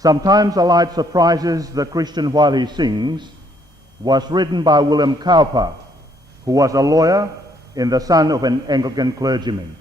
Sometimes a light surprises the Christian while he sings was written by William Cowper, who was a lawyer and the son of an Anglican clergyman.